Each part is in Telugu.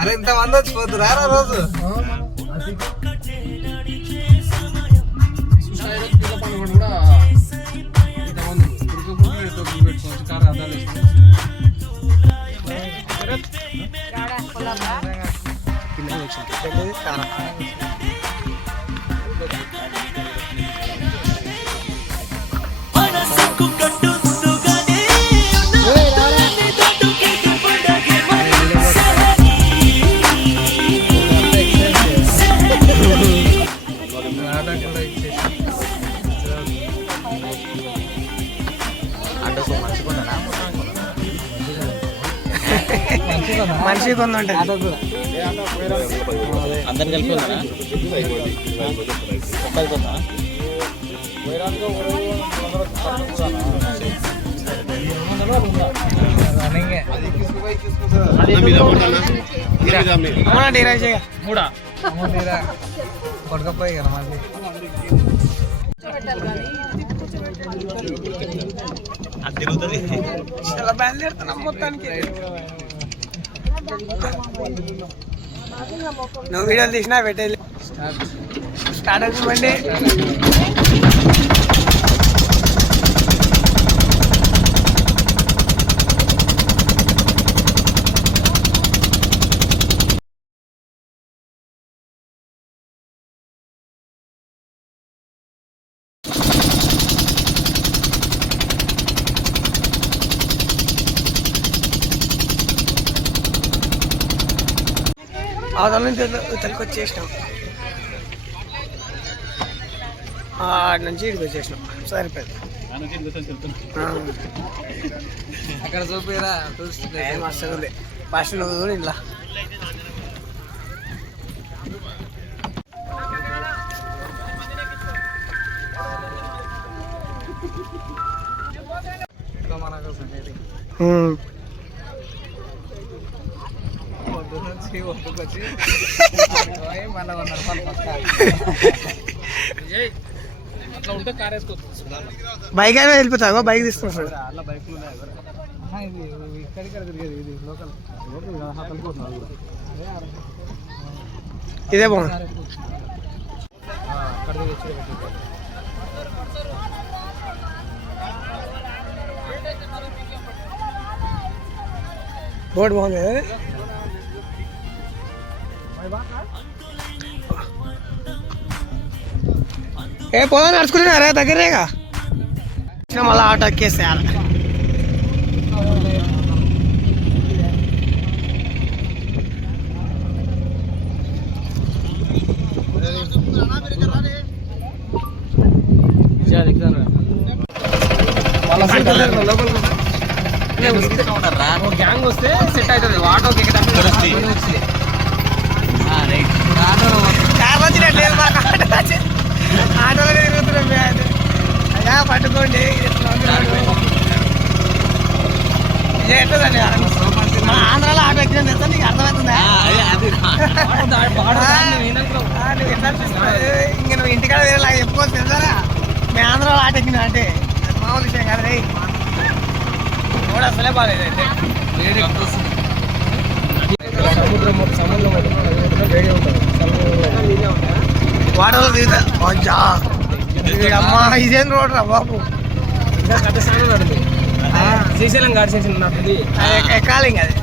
అరే ఇంత మంది వచ్చిపోతురా రోజు మనిషి కొందంటే అందరు కలిపి ఉన్నారా కొడకపోయి కదా మళ్ళీ అది తిరుగుతుంది చాలా బయలుదేరుతున్నాం మొత్తానికి. నువ్వు వీడియోలు తీసినా పెట్టేది స్టార్ట్ అవుతుందండి. అవతల నుంచి ఇతనికి వచ్చేసినాం, ఆడ నుంచి ఇడికి వచ్చేసినాం. సరిపోయింది. అక్కడ చూపిరా మస్తు ఫస్ట్ నువ్వు చూడు ఇలా బైక్ అయినా వెళ్ళిపోతావా? బైక్ తీసుకొస్తాడు ఇదే బాగుంది. బోర్డు బాగుంది. ఏ పోదా నడుచుకున్నారా దగ్గరేగా మళ్ళీ ఆటో ఎక్కేసేయాలి. గ్యాంగ్ వస్తే సెట్ అవుతుంది. ఆటోకి ఆటోలో తిరుగుతున్నాం అయ్యా పట్టుకోండి. ఎట్లదండి ఆంధ్రాలో ఆటో ఎక్కిన తెలుసా నీకు? అర్థమవుతుందా? ఇంక నువ్వు ఇంటికాడ వేరేలాగా చెప్పుకోవచ్చు తెలుసారా? మేము ఆంధ్రాలో ఆటో ఎక్కినా అంటే మామూలు విషయం కదా రే. కూడా అసలే బాగాలేదు. వాటర్లో దిగుతా అమ్మా ఇదేం రోడ్ రా బాబు. ఇంకా కట్టేసాను నడుతుంది. శ్రీశైలం గాడి చేసిన నాకు ఎక్కాలి ఇంకా అది.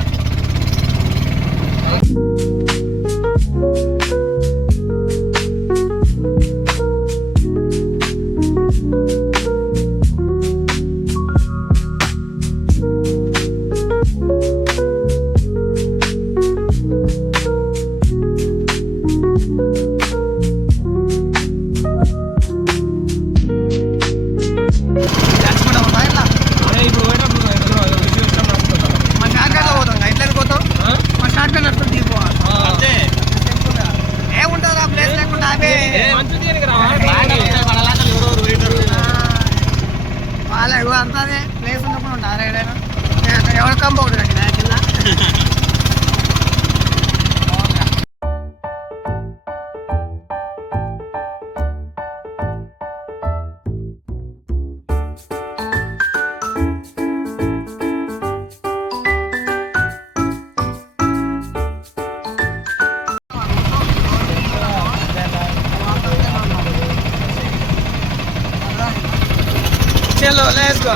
షార్ట్ కట్ నడుస్తుంది తీసుకోవాలి. చలో లెట్స్ గో.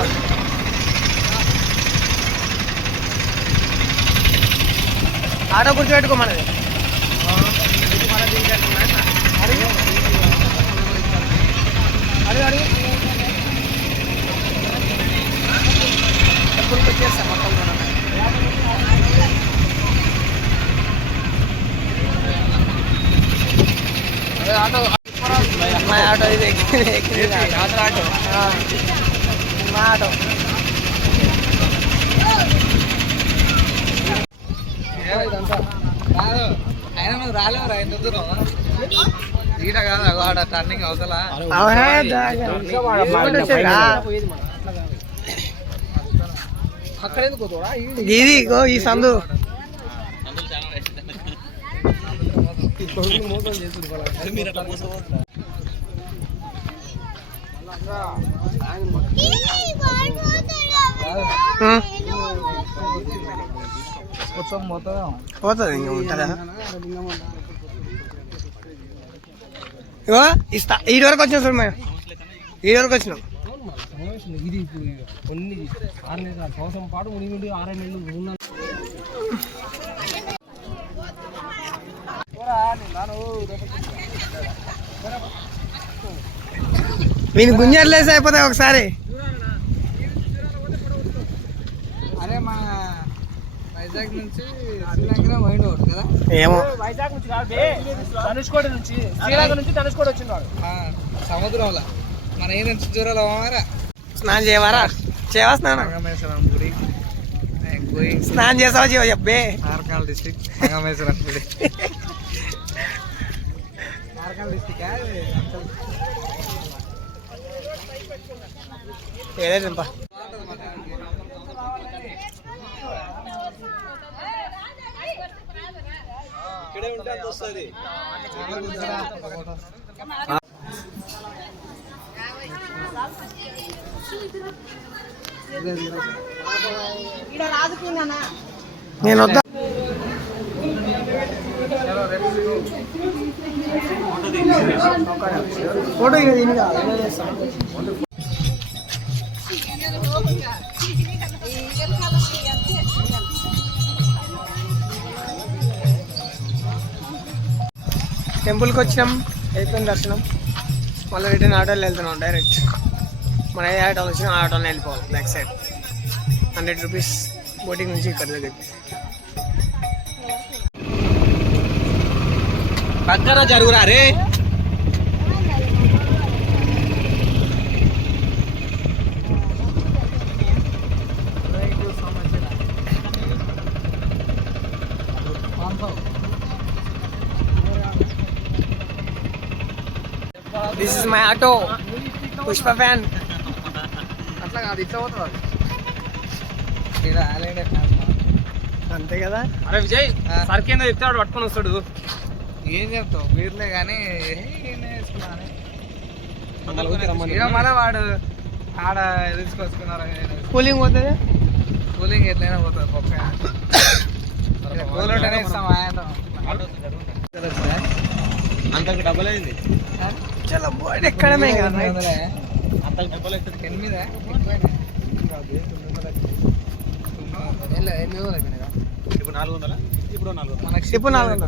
ఆటో కూర్చోబెట్టుకో మనది. అడుగు ఎప్పుడు వచ్చేస్తా మొత్తం ఆటో మా ఆటో ఇది ఆటో మా ఆటో అయినా నువ్వు రాలేవురా ఎంత దూరం ఈడ కాదు ఆడ టర్నింగ్ అవతల అక్కడ ఎందుకు పోతావా? ఇది ఇగో ఈ సందు మోసం చేస్తుంది మొత్తం మొత్తం పోతుంది ఇంకా ఉంటుందా? ఇగో ఇస్తా ఈ వరకు వచ్చినాం చూడు మేము ఈ వరకు వచ్చినాం. ఇది ఇప్పుడు కొన్ని 6 నెలలు సంవత్సరం పాటు మునిగి 6 నెలలు ఉన్నాను. వీని గుంజర్లేసి అయిపోతాయి ఒకసారి. అరే మా వైజాగ్ నుంచి శ్రీలంక పోయిండు కదా. ఏమో వైజాగ్ నుంచి కాదు, ధనుష్కోటి నుంచి, శ్రీలంక నుంచి ధనుష్కోటి వచ్చినాడు. సముద్రంలో మన ఏ నుంచి దూరాలు అవ్వమారా. స్నానం చేయవారా? చేయవా స్నానం? సంగమేశ్వరం గుడి స్నానం చేసావా చేయవా చెప్పే. నార్కల్ డిస్ట్రిక్ట్ సంగమేశ్వరం గుడి. నార్కల్ డిస్ట్రిక్ట్ ఏదేంపా ఇక్కడే ఉంటే అంత వస్తుంది. నేను వద్దా. ఫోటో టెంపుల్కి వచ్చినాం, అయిపోయింది దర్శనం. మళ్ళీ రిటర్న్ ఆటోలో వెళ్తున్నాం డైరెక్ట్. మన ఏ ఆటోలో వచ్చినా ఆ ఆటోలో వెళ్ళిపోవాలి. బ్యాక్ సైడ్ 100 రూపీస్ బోటింగ్ నుంచి ఇక్కడ దగ్గరికి. పక్కన జరుగురా రే. This is my auto Pushpa fan. అట్లా కాదు, ఇట్లా పోతుంది. అంతే కదా. అరే విజయ్, సరికేందో చెప్తే వాడు పట్టుకొని వస్తాడు. ఏం చెప్తావు బీర్లే కానీ రమ్మని. మళ్ళీ వాడు ఆడ తీసుకొచ్చుకున్నారు. కూలింగ్ పోతుంది. కూలింగ్ ఎట్లయినా పోతుంది. కూలింగ్ ఇస్తాం ఆయన అంతకు డబ్బులు అయింది. చాలా బోర్డు ఎక్కడమే కదా. అంతకు డబ్బులు అయితే 8 ఇప్పుడు 400. ఇప్పుడు 400. మనకి ఇప్పుడు 400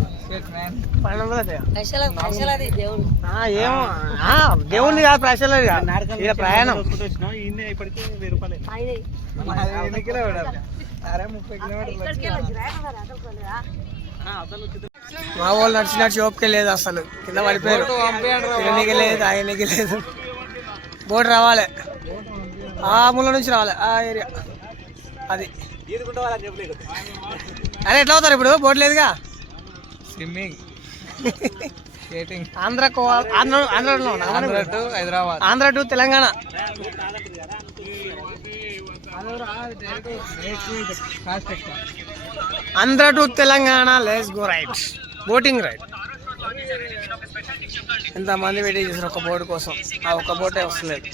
ఏమో దేవుణ్ణి కాదు ప్రశ్నలు ఇక ప్రయాణం. ఇప్పటికీ 1000 రూపాయలు. ఎన్ని కిలోమీటర్లు? అరే 30 కిలోమీటర్లు. మా వాళ్ళు నడిచి ఓపిక లేదు అసలు. కింద పడిపోయారు. తిననీకి లేదు, తాగనీకి లేదు. బోట్ రావాలి, ఆ మూల నుంచి రావాలి ఆ ఏరియా అది. అరే ఎట్లా అవుతారు ఇప్పుడు? బోట్ లేదుగా. Swimming skating. Andhra to Hyderabad, Andhra to Telangana. Andhra to Telangana. Let's go ride, boating ride. ఎంతమంది వెయిట్ చేశారు ఒక బోట్ కోసం. ఆ ఒక్క బోటే వస్తలేదు.